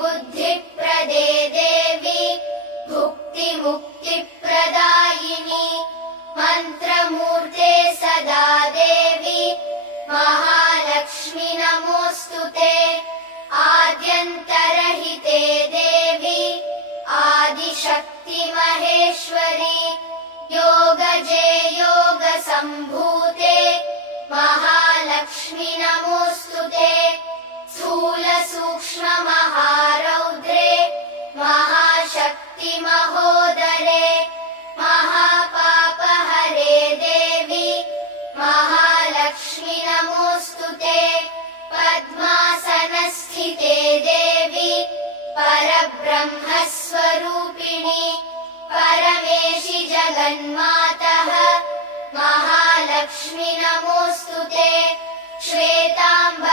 बुद्धिप्रदे देवी भुक्तिमुक्तिप्रदायिनी मन्त्रमूर्ते सदा देवी महालक्ष्मी नमोऽस्तुते आद्यन्तरहिते देवी आदिशक्ति महेश्वरी योगजे योगसम्भूते महालक्ष्मी नमोऽस्तुते स्थूल सूक्ष्म महारौद्रे महाशक्ति महोदरे महापापहरे देवी महालक्ष्मी नमोऽस्तुते पद्मासनस्थिते देवी परब्रह्मस्वरूपिणी परमेशि जगन्मातः महालक्ष्मी नमोऽस्तुते श्वेताम्बर